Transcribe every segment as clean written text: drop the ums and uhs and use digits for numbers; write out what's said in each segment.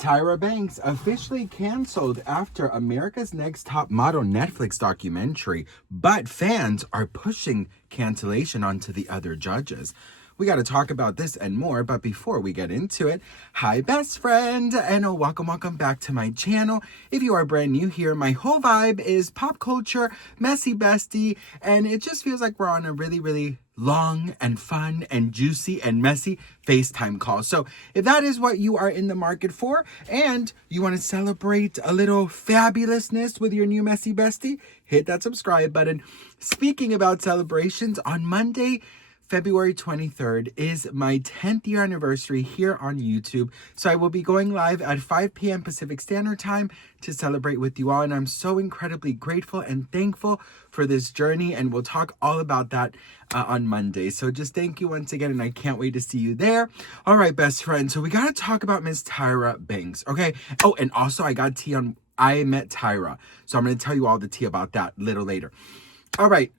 Tyra Banks officially canceled after America's Next Top Model Netflix documentary, but fans are pushing cancellation onto the other judges. We got to talk about this and more, but before we get into it, hi best friend, and welcome back to my channel. If you are brand new here, my whole vibe is pop culture, messy bestie, and it just feels like we're on a really long and fun and juicy and messy FaceTime call. So if that is what you are in the market for and you want to celebrate a little fabulousness with your new messy bestie, hit that subscribe button. Speaking about celebrations, on Monday, February 23rd is my 10th year anniversary here on YouTube. So I will be going live at 5 p.m. Pacific Standard Time to celebrate with you all. And I'm so incredibly grateful and thankful for this journey. And we'll talk all about that on Monday. So just thank you once again. And I can't wait to see you there. All right, best friend. So we got to talk about Miss Tyra Banks. Okay. Oh, and also I got tea on, I met Tyra. So I'm going to tell you all the tea about that a little later. All right.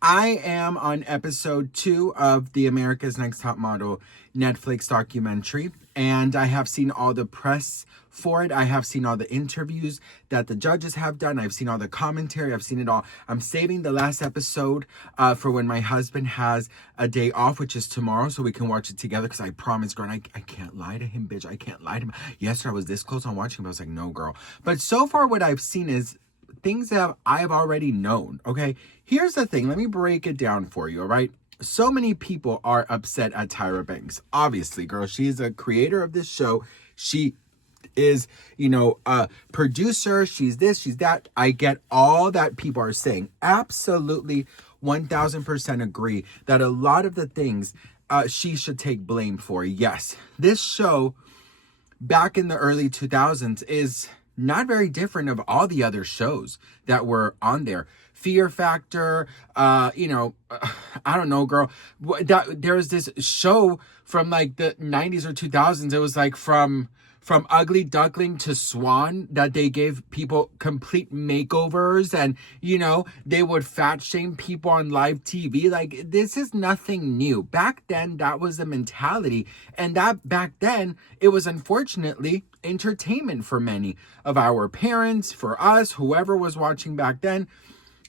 I am on episode 2 of the America's Next Top Model Netflix documentary, and I have seen all the press for it. I have seen all the interviews that the judges have done. I've seen all the commentary. I've seen it all. I'm saving the last episode for when my husband has a day off, which is tomorrow, so we can watch it together, because I promised, girl, I can't lie to him, bitch. I can't lie to him. Yesterday, I was this close on watching, but I was like, no, girl. But so far, what I've seen is things that I've already known, okay? Here's the thing. Let me break it down for you, all right? So many people are upset at Tyra Banks. Obviously, girl, she's a creator of this show. She is, a producer. She's this, she's that. I get all that people are saying. Absolutely 1000% agree that a lot of the things she should take blame for. Yes, this show back in the early 2000s is not very different of all the other shows that were on there. Fear Factor, I don't know, girl. There was this show from like the 90s or 2000s. It was like from Ugly Duckling to Swan, that they gave people complete makeovers, and they would fat shame people on live TV. Like, this is nothing new. Back then, that was the mentality, and that back then it was unfortunately entertainment for many of our parents, for us, whoever was watching back then.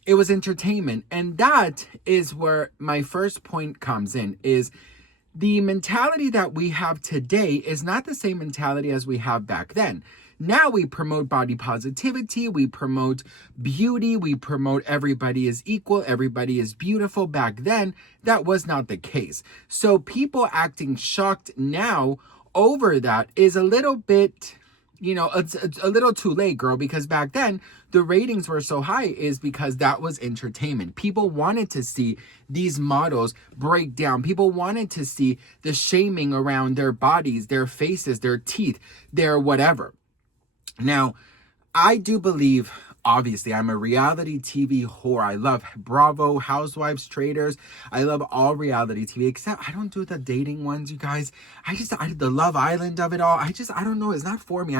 It was entertainment, and that is where my first point comes in, is the mentality that we have today is not the same mentality as we have back then. Now we promote body positivity, we promote beauty, we promote everybody is equal, everybody is beautiful. Back then, that was not the case. So people acting shocked now over that is a little bit, it's a little too late, girl, because back then the ratings were so high is because that was entertainment. People wanted to see these models break down. People wanted to see the shaming around their bodies, their faces, their teeth, their whatever. Now, I do believe, obviously, I'm a reality TV whore. I love Bravo, Housewives, Traders. I love all reality TV, except I don't do the dating ones, you guys. The Love Island of it all. I don't know. It's not for me.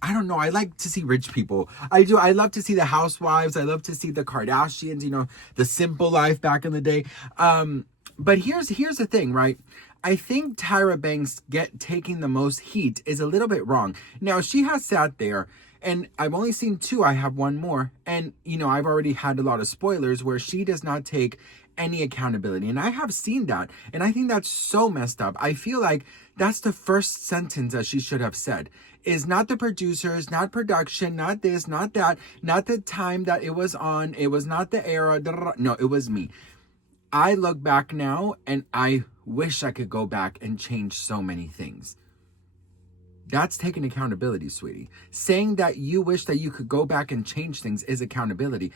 I don't know. I like to see rich people. I do. I love to see the Housewives. I love to see the Kardashians, the simple life back in the day. But here's the thing, right? I think Tyra Banks taking the most heat is a little bit wrong. Now, she has sat there, and I've only seen 2. I have one more. And, I've already had a lot of spoilers where she does not take any accountability. And I have seen that. And I think that's so messed up. I feel like that's the first sentence that she should have said. Is not the producers, not production, not this, not that, not the time that it was on. It was not the era. No, it was me. I look back now and I wish I could go back and change so many things. That's taking accountability, sweetie. Saying that you wish that you could go back and change things is accountability.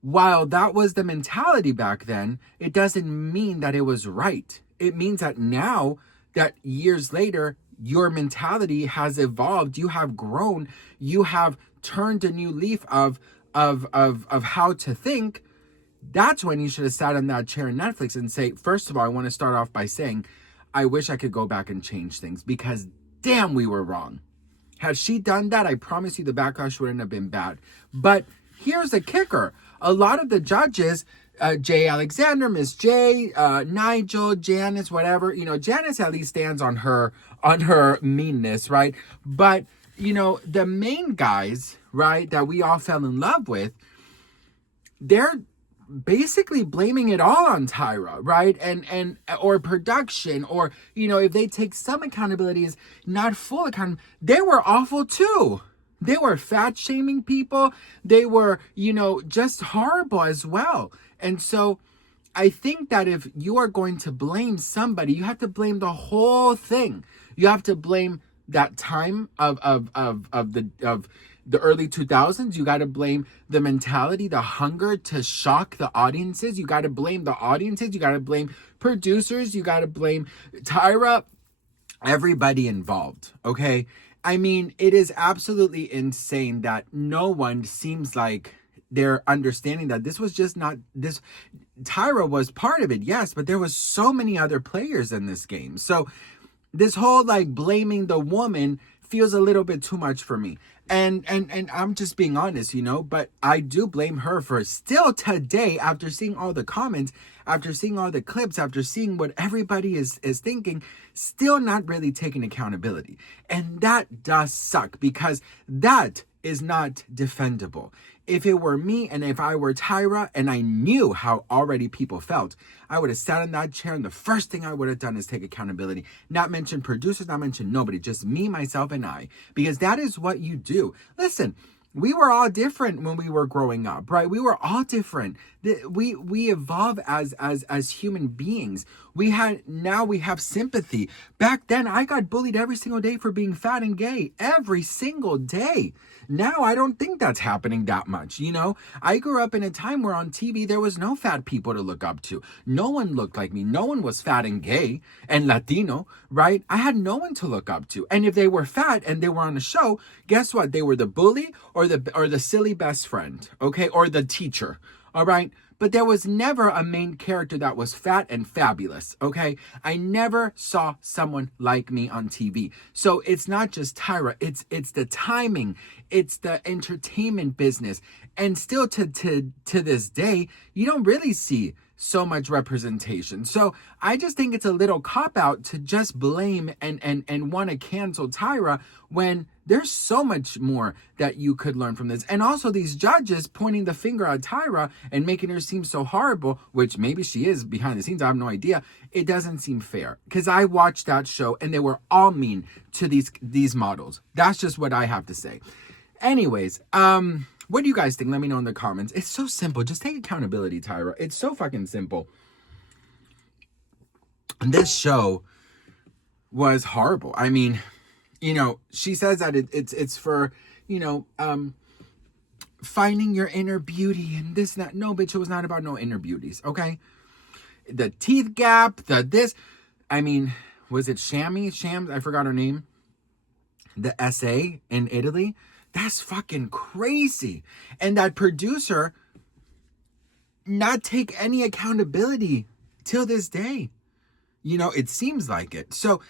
While that was the mentality back then, it doesn't mean that it was right. It means that now, that years later, your mentality has evolved. You have grown. You have turned a new leaf of how to think. That's when you should have sat on that chair in Netflix and say, first of all, I want to start off by saying, I wish I could go back and change things, because damn, we were wrong. Had she done that, I promise you the backlash wouldn't have been bad. But here's the kicker. A lot of the judges, Jay Alexander, Miss J, Nigel, Janice, whatever. Janice at least stands on her meanness, right? But the main guys, right, that we all fell in love with, they're basically blaming it all on Tyra, right? And or production, or if they take some accountabilities, not full account, they were awful too. They were fat shaming people. They were, just horrible as well. And so I think that if you are going to blame somebody, you have to blame the whole thing. You have to blame that time of the early 2000s. You got to blame the mentality, the hunger to shock the audiences. You got to blame the audiences. You got to blame producers. You got to blame Tyra. Everybody involved, okay? I mean, it is absolutely insane that no one seems like they're understanding that this was just not this. Tyra was part of it, yes, but there was so many other players in this game. So this whole blaming the woman feels a little bit too much for me. And I'm just being honest, but I do blame her for still today, after seeing all the comments, after seeing all the clips, after seeing what everybody is thinking, still not really taking accountability. And that does suck, because that is not defendable. If it were me, and if I were Tyra and I knew how already people felt, I would have sat in that chair, and the first thing I would have done is take accountability. Not mention producers, not mention nobody, just me, myself, and I. Because that is what you do. Listen, we were all different when we were growing up, right? We were all different. We evolve as human beings. Now we have sympathy. Back then, I got bullied every single day for being fat and gay. Every single day. Now I don't think that's happening that much, I grew up in a time where on TV there was no fat people to look up to. No one looked like me. No one was fat and gay and Latino, right? I had no one to look up to. And if they were fat and they were on a show, guess what? They were the bully or the silly best friend, okay? Or the teacher, all right? But there was never a main character that was fat and fabulous, okay? I never saw someone like me on TV. So it's not just Tyra, it's the timing, it's the entertainment business. And still to this day, you don't really see so much representation. So I just think it's a little cop-out to just blame and want to cancel Tyra when there's so much more that you could learn from this. And also these judges pointing the finger at Tyra and making her seem so horrible, which maybe she is behind the scenes, I have no idea. It doesn't seem fair, because I watched that show and they were all mean to these models. That's just what I have to say. Anyways, what do you guys think? Let me know in the comments. It's so simple. Just take accountability, Tyra. It's so fucking simple. And this show was horrible. I mean, she says that it's for, finding your inner beauty and this and that. No, bitch, it was not about no inner beauties, okay? The teeth gap, was it Shams? I forgot her name. The essay in Italy. That's fucking crazy. And that producer not take any accountability till this day. It seems like it. So,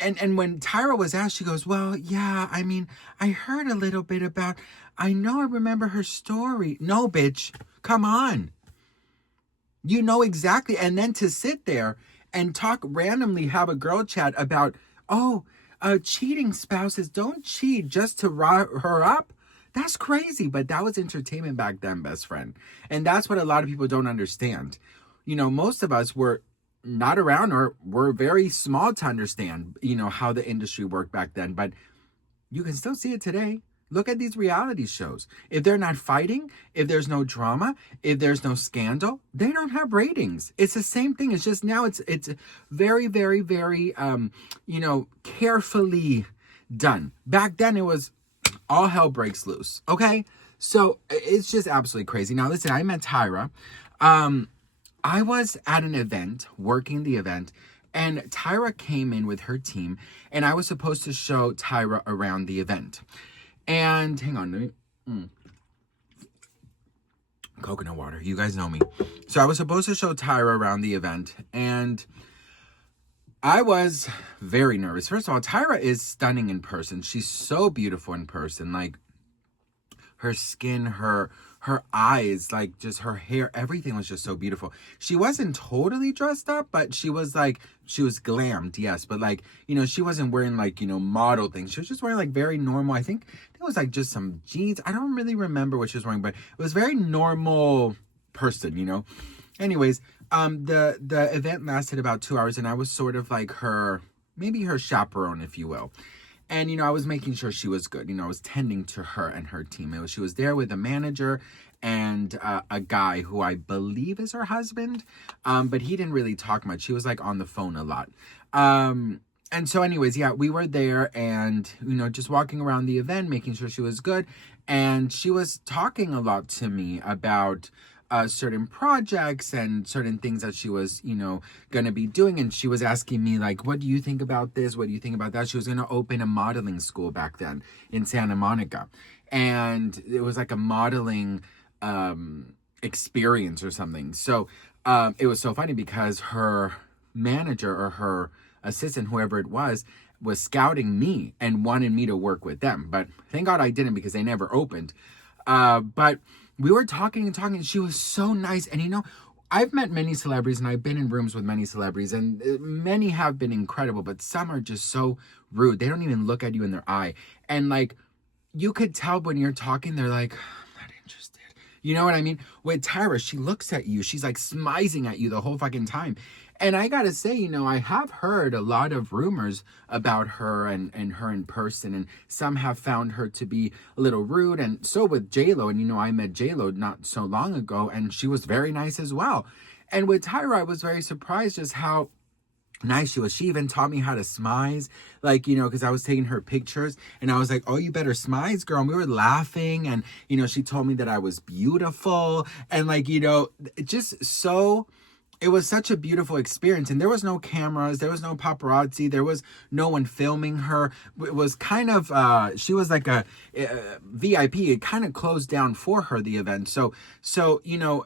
and when Tyra was asked, she goes, well, yeah, I heard a little bit about, I remember her story. No, bitch, come on. You know exactly. And then to sit there and talk randomly, have a girl chat about, cheating spouses don't cheat just to rile her up. That's crazy, but that was entertainment back then, best friend. And that's what a lot of people don't understand. Most of us were not around or were very small to understand, how the industry worked back then. But you can still see it today. Look at these reality shows. If they're not fighting, if there's no drama, if there's no scandal, they don't have ratings. It's the same thing. It's just now it's very, very, very, carefully done. Back then it was all hell breaks loose. Okay. So it's just absolutely crazy. Now, listen, I met Tyra. I was at an event, working the event, and Tyra came in with her team, and I was supposed to show Tyra around the event. And hang on, coconut water. You guys know me. So I was supposed to show Tyra around the event, and I was very nervous. First of all, Tyra is stunning in person. She's so beautiful in person. Like her skin, her her eyes, like just her hair, everything was just so beautiful. She wasn't totally dressed up, but she was glammed, yes. But like, she wasn't wearing like, model things. She was just wearing like very normal. I think it was like just some jeans. I don't really remember what she was wearing, but it was very normal person. Anyways, the event lasted about 2 hours, and I was sort of like maybe her chaperone, if you will. And, I was making sure she was good. I was tending to her and her team. She was there with a manager and a guy who I believe is her husband. But he didn't really talk much. He was like on the phone a lot. And so anyways, yeah, we were there and, just walking around the event, making sure she was good. And she was talking a lot to me about certain projects and certain things that she was, going to be doing. And she was asking me like, what do you think about this? What do you think about that? She was going to open a modeling school back then in Santa Monica. And it was like a modeling experience or something. So it was so funny because her manager or her assistant, whoever it was scouting me and wanted me to work with them. But thank God I didn't, because they never opened. But we were talking and talking, and she was so nice. And I've met many celebrities, and I've been in rooms with many celebrities, and many have been incredible, but some are just so rude. They don't even look at you in their eye. And like, you could tell when you're talking, they're like, I'm not interested. You know what I mean? With Tyra, she looks at you. She's like smizing at you the whole fucking time. And I gotta say, I have heard a lot of rumors about her and her in person, and some have found her to be a little rude, and so with J-Lo, and I met J-Lo not so long ago, and she was very nice as well. And with Tyra, I was very surprised just how nice she was. She even taught me how to smize, like, because I was taking her pictures, and I was like, oh, you better smize, girl. And we were laughing, and, she told me that I was beautiful, and like, just so... It was such a beautiful experience, and there was no cameras, there was no paparazzi, there was no one filming her. It was kind of, she was like a VIP. It kind of closed down for her, the event. So,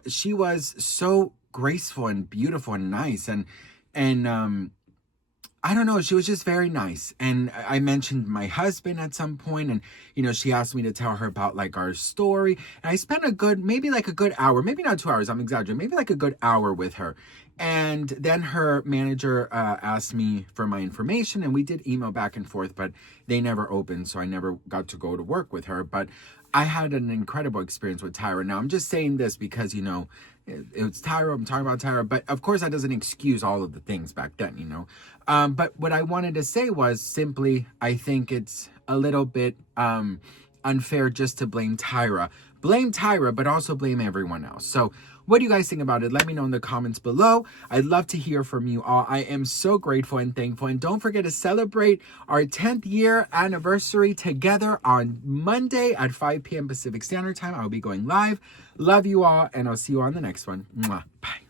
she was so graceful and beautiful and nice, and I don't know, she was just very nice. And I mentioned my husband at some point, and, she asked me to tell her about like our story. And I spent maybe a good hour, maybe not 2 hours, I'm exaggerating, maybe like a good hour with her. And then her manager asked me for my information, and we did email back and forth, but they never opened, so I never got to go to work with her. But I had an incredible experience with Tyra. Now, I'm just saying this because, it's Tyra, I'm talking about Tyra, but of course that doesn't excuse all of the things back then, But what I wanted to say was simply, I think it's a little bit unfair just to blame Tyra. Blame Tyra, but also blame everyone else. So what do you guys think about it? Let me know in the comments below. I'd love to hear from you all. I am so grateful and thankful. And don't forget to celebrate our 10th year anniversary together on Monday at 5 p.m. Pacific Standard Time. I'll be going live. Love you all, and I'll see you on the next one. Mwah. Bye.